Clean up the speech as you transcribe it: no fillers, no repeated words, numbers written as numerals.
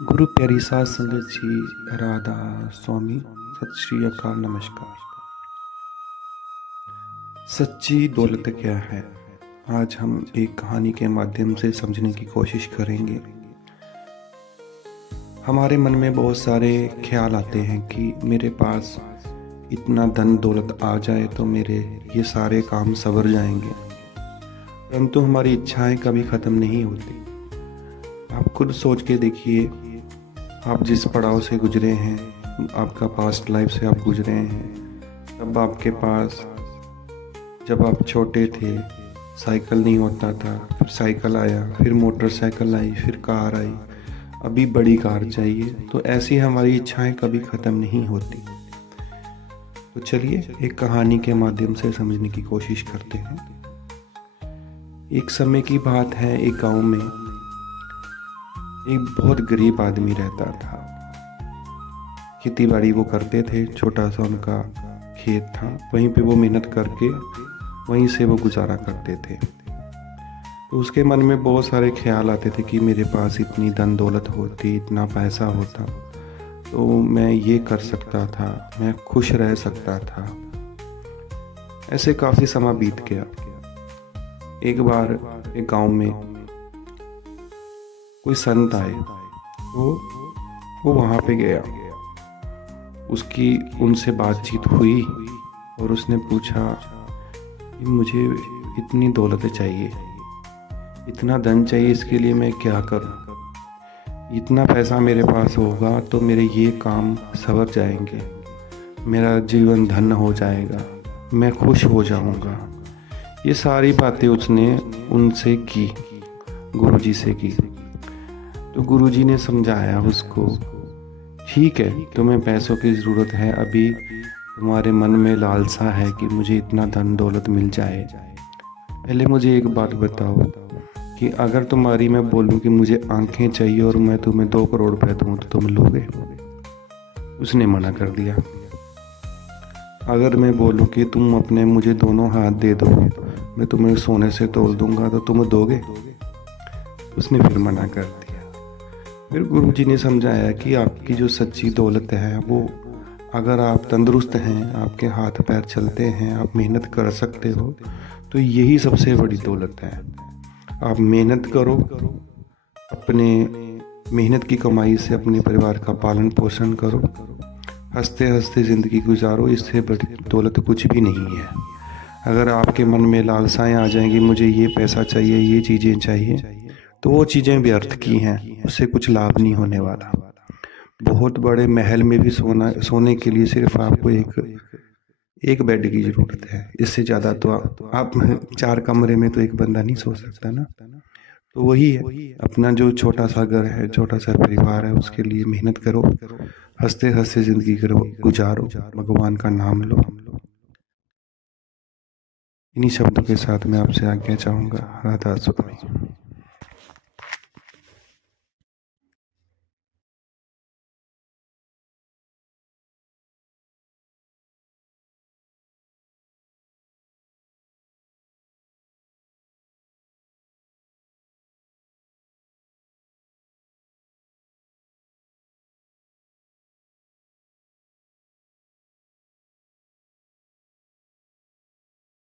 गुरु प्यारी साध संगत जी, राधा स्वामी, सत श्री अकाल, नमस्कार। सच्ची दौलत क्या है, आज हम एक कहानी के माध्यम से समझने की कोशिश करेंगे। हमारे मन में बहुत सारे ख्याल आते हैं कि मेरे पास इतना धन दौलत आ जाए तो मेरे ये सारे काम सवर जाएंगे, परंतु हमारी इच्छाएं कभी ख़त्म नहीं होती। आप खुद सोच के देखिए, आप जिस पड़ाव से गुजरे हैं, आपका पास्ट लाइफ से आप गुजरे हैं, तब आपके पास, जब आप छोटे थे, साइकिल नहीं होता था, फिर साइकिल आया, फिर मोटरसाइकिल आई, फिर कार आई, अभी बड़ी कार चाहिए। तो ऐसी हमारी इच्छाएं कभी ख़त्म नहीं होती। तो चलिए एक कहानी के माध्यम से समझने की कोशिश करते हैं। एक समय की बात है, एक गांव में एक बहुत गरीब आदमी रहता था। खेती बाड़ी वो करते थे, छोटा सा उनका खेत था, वहीं पे वो मेहनत करके वहीं से वो गुजारा करते थे। तो उसके मन में बहुत सारे ख्याल आते थे कि मेरे पास इतनी धन दौलत होती, इतना पैसा होता तो मैं ये कर सकता था, मैं खुश रह सकता था। ऐसे काफ़ी समय बीत गया। एक बार एक गांव में कोई संत आए, वो वहाँ पे गया। उसकी उनसे बातचीत हुई और उसने पूछा कि मुझे इतनी दौलत चाहिए, इतना धन चाहिए, इसके लिए मैं क्या करूं? इतना पैसा मेरे पास होगा तो मेरे ये काम सवर जाएंगे, मेरा जीवन धन्य हो जाएगा, मैं खुश हो जाऊंगा। ये सारी बातें उसने उनसे की, गुरुजी से की। तो गुरुजी ने समझाया उसको, ठीक है, तुम्हें पैसों की ज़रूरत है, अभी तुम्हारे मन में लालसा है कि मुझे इतना धन दौलत मिल जाए। पहले मुझे एक बात बताओ कि अगर तुम्हारी मैं बोलूं कि मुझे आंखें चाहिए और मैं तुम्हें 2 करोड़ रुपए दूँ तो तुम लोगे? उसने मना कर दिया। अगर मैं बोलूं कि तुम अपने मुझे दोनों हाथ दे दो, मैं तुम्हें सोने से तोल दूंगा, तो तुम दोगे? उसने फिर मना कर दिया। फिर गुरुजी ने समझाया कि आपकी जो सच्ची दौलत है, वो अगर आप तंदुरुस्त हैं, आपके हाथ पैर चलते हैं, आप मेहनत कर सकते हो, तो यही सबसे बड़ी दौलत है। आप मेहनत करो, अपने मेहनत की कमाई से अपने परिवार का पालन पोषण करो, हंसते हंसते ज़िंदगी गुजारो, इससे बड़ी दौलत कुछ भी नहीं है। अगर आपके मन में लालसाएं आ जाएंगी, मुझे ये पैसा चाहिए, ये चीज़ें चाहिए, तो वो चीज़ें व्यर्थ की हैं, उससे कुछ लाभ नहीं होने वाला। बहुत बड़े महल में भी सोने के लिए सिर्फ आपको एक बेड की ज़रूरत है, इससे ज़्यादा तो आप 4 कमरे में तो एक बंदा नहीं सो सकता ना। तो वही है, अपना जो छोटा सा घर है, छोटा सा परिवार है, उसके लिए मेहनत करो, हंसते हंसते ज़िंदगी गुजारो, भगवान का नाम लो। इन्हीं शब्दों के साथ मैं आपसे आज्ञा चाहूँगा। राधा स्वामी।